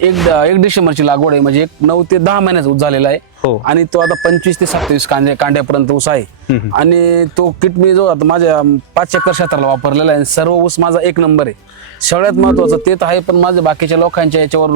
एक एक डिसेंबरची लागवड आहे. म्हणजे एक नऊ ते दहा महिन्याचा ऊस झालेला आहे. हो. आणि तो आता पंचवीस ते सत्तावीस कांदे कांड्यापर्यंत ऊस आहे. आणि तो किट मी जो आता माझ्या पाच एकर क्षेत्राला वापरलेला आहे आणि सर्व ऊस माझा एक नंबर आहे. सगळ्यात महत्वाचं ते तर आहे पण माझ्या बाकीच्या लोकांच्या याच्यावर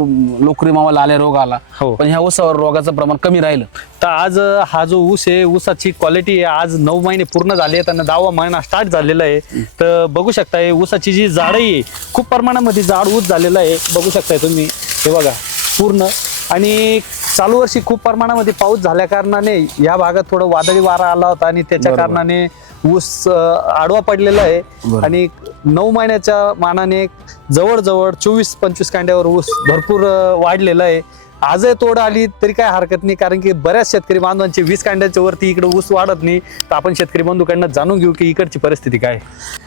लोकरी मामाला आल्या रोग आला. हो. पण ह्या ऊसावर रोगाचं प्रमाण कमी राहिलं. तर आज हा जो ऊस आहे ऊसाची क्वालिटी आहे आज नऊ महिने पूर्ण झाले आहेत आणि दहावा महिना स्टार्ट झालेला आहे. तर बघू शकताय ऊसाची जी जाडही आहे खूप प्रमाणामध्ये जाड ऊस झालेला आहे. बघू शकताय तुम्ही. हे बघा पूर्ण आणि चालू वर्षी खूप प्रमाणामध्ये पाऊस झाल्या कारणाने या भागात थोडं वादळी वारा आला होता आणि त्याच्या बरोबर. कारणाने ऊस अ, आडवा पडलेला आहे बरोबर. आणि नऊ महिन्याच्या मानाने जवळजवळ चोवीस पंचवीस कांड्यावर ऊस भरपूर अ, वाढलेला आहे आजही तोड आली तरी काय हरकत नाही कारण की बऱ्याच शेतकरी बांधवांचे वीस कांड्याच्या वरती इकडे ऊस वाढत नाही. तर आपण शेतकरी बंधूकडनं जाणून घेऊ की इकडची परिस्थिती काय आहे.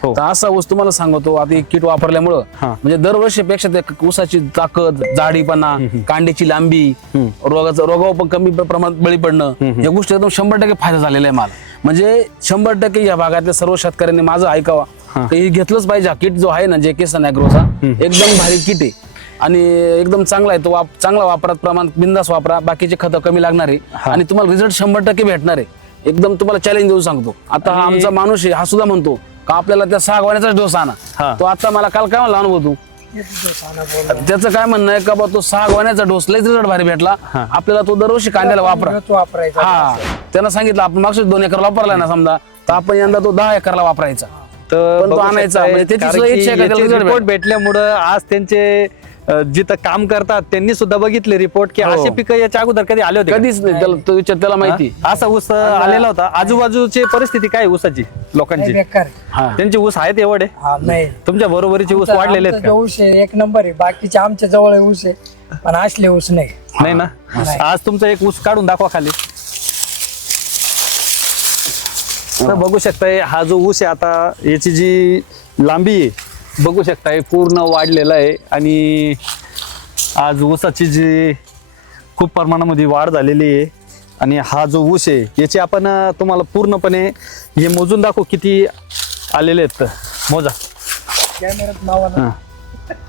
हो. तर असा ऊस तुम्हाला सांगतो आता हे किट वापरल्यामुळं हा. म्हणजे दरवर्षीपेक्षा ते ऊसाची ताकद जाडीपणा कांड्याची लांबी रोगाचं रोगावर पण कमी प्रमाणात बळी पडणं या गोष्टी एकदम शंभर टक्के फायदा झालेला आहे मला. म्हणजे शंभर टक्के या भागातल्या सर्व शेतकऱ्यांनी माझं ऐकावा. हे. घेतलंच पाहिजे हा किट जो आहे ना जे किसन अॅग्रोचा एकदम भारी किट आहे. आणि एकदम चांगला आहे तो वाप चांगला वापरात प्रमाण बिंदास वापरा बाकीचे खतं कमी लागणार आहे. आणि तुम्हाला रिझल्ट शंभर टक्के भेटणार आहे. एकदम तुम्हाला चॅलेंज देऊ सांगतो. आता हा आमचा माणूस आहे हा सुद्धा म्हणतो का आपल्याला त्या सहा गोण्याचाच डोस हा. आणा तो आता मला काल काय म्हणला अनुभव तू? त्याचं काय म्हणणं आहे का बा तो सहा गोण्याचा डोस लयच रिझल्ट भारी भेटला. आपल्याला तो दरवर्षी कांद्याला वापरा. वापरायचा हा. त्यांना सांगितलं आपण मागच्या दोन एकर वापरला ना समजा तर आपण यंदा तो दहा एकरला वापरायचा. तर पण तो बघू आणायचा, म्हणजे भेटल्यामुळं आज त्यांचे जिथं काम करतात त्यांनी सुद्धा बघितले रिपोर्ट की हो. असे पिकं याच्या अगोदर कधी आले होते का? कधीच नाही त्याला तो विचार त्याला माहिती. हा? असा ऊस आलेला होता. आजूबाजूची परिस्थिती काय आहे ऊसाची? लोकांची? बेकार. हा. त्यांचे ऊस आहेत एवढे? हा नाही. तुमच्या बरोबरीचे ऊस वाढलेले आहेत आमचा का? जो ऊस आहे एक नंबर आहे. बाकीचे आमच्या जवळ आहे ऊस आहे पण असले ऊस नाही. नाही ना? आज तुमचा एक ऊस काढून दाखवा खाली. तर बघू शकताय हा जो ऊस आहे आता याची जी लांबी आहे बघू शकताय पूर्ण वाढलेला आहे आणि आज ऊसाची जी खूप प्रमाणामध्ये वाढ झालेली आहे आणि हा जो ऊस आहे याची आपण तुम्हाला पूर्णपणे हे मोजून दाखवू किती आलेले आहेत. मोजा कॅमेऱ्यात नावानं हा.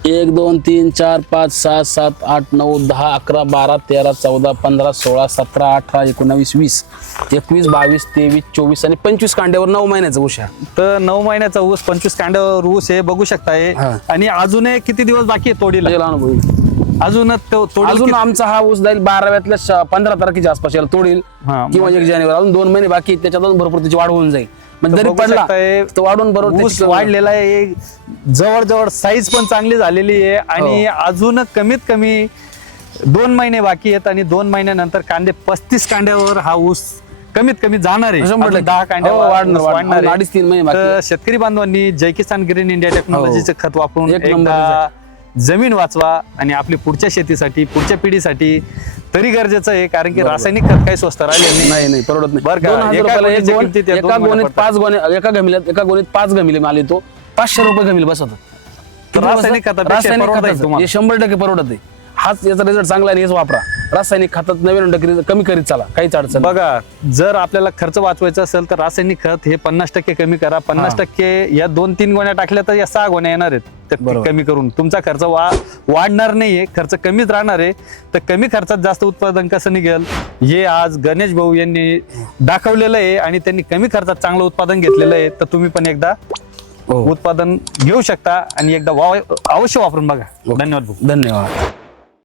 एक दोन तीन चार पाच सहा सात आठ नऊ दहा अकरा बारा तेरा चौदा पंधरा सोळा सतरा अठरा एकोणावीस वीस एकवीस बावीस तेवीस चोवीस आणि पंचवीस कांड्यावर नऊ महिन्याचा उशा तर नऊ महिन्याचा ऊस पंचवीस कांड्यावर ऊस आहे बघू शकताय. हा. आणि अजून एक किती दिवस बाकी आहे तोडीला? अनुभव अजून तो तोडीला अजून किती- आमचा हा ऊस जाईल बाराव्यातल्या श- पंधरा तारखेच्या आसपास याला तोडील. हा, किंवा एक जानेवारी अजून दोन महिने बाकी आहेत, त्याच्यात अजून भरपूर त्याची वाढ होऊन जाईल. म्हणजे जरी पडला तर वाढून बरोबर ऊस त्याची- वाढलेला आहे जवळजवळ साईज पण चांगली झालेली आहे आणि हो. अजून कमीत कमी दोन महिने बाकी आहेत आणि दोन महिन्यानंतर कांदे पस्तीस कांड्यावर हा ऊस कमीत कमी जाणार आहे शंभर अजून टक्के. दहा कांड्यावर हो, वाढणार, ऊस वाढणार. वाढणार आहे. अडीच, तीन महिने बाकी तर आहे. शेतकरी बांधवांनी जय किसान ग्रीन इंडिया टेक्नॉलॉजीचं खत वापरून एक नंबर एकदा जमीन वाचवा आणि आपली पुढच्या शेतीसाठी पुढच्या पिढीसाठी तरी गरजेचं आहे कारण की रासायनिक खत काही स्वस्त राहिले नाही नाही नाही परवडत नाही बरं का? एका गोण्या गोणीत. पाच गोणे एका गमिल्यात एका गोणीत पाच गमिले आले तो पाचशे रुपये गमिल बसत तर रासायनिक खतापेक्षा परवडत आहे तुम्हाला. हे शंभर टक्के परवडत आहे हाच याचा रिझल्ट चांगला आहे आणि हेच वापरा. रासायनिक खतात नवीन टक्के कमी करीत चला. काहीच अडचण. बघा जर आपल्याला खर्च वाचवायचा असेल तर रासायनिक खत हे पन्नास टक्के कमी करा. पन्नास टक्के या दोन तीन गोण्या टाकल्या तर या सहा गोण्या येणार आहेत. तर. कमी करून. तुमचा खर्च वा वाढणार नाहीये. खर्च कमीच राहणार आहे. तर कमी खर्चात जास्त उत्पादन कसं निघेल? हे आज गणेश भाऊ यांनी दाखवलेलं आहे आणि त्यांनी कमी खर्चात चांगलं उत्पादन घेतलेलं आहे. तर तुम्ही पण एकदा हो. उत्पादन घेऊ शकता आणि एकदा वा- अवश्य वापरून बघा. धन्यवाद भाऊ. धन्यवाद.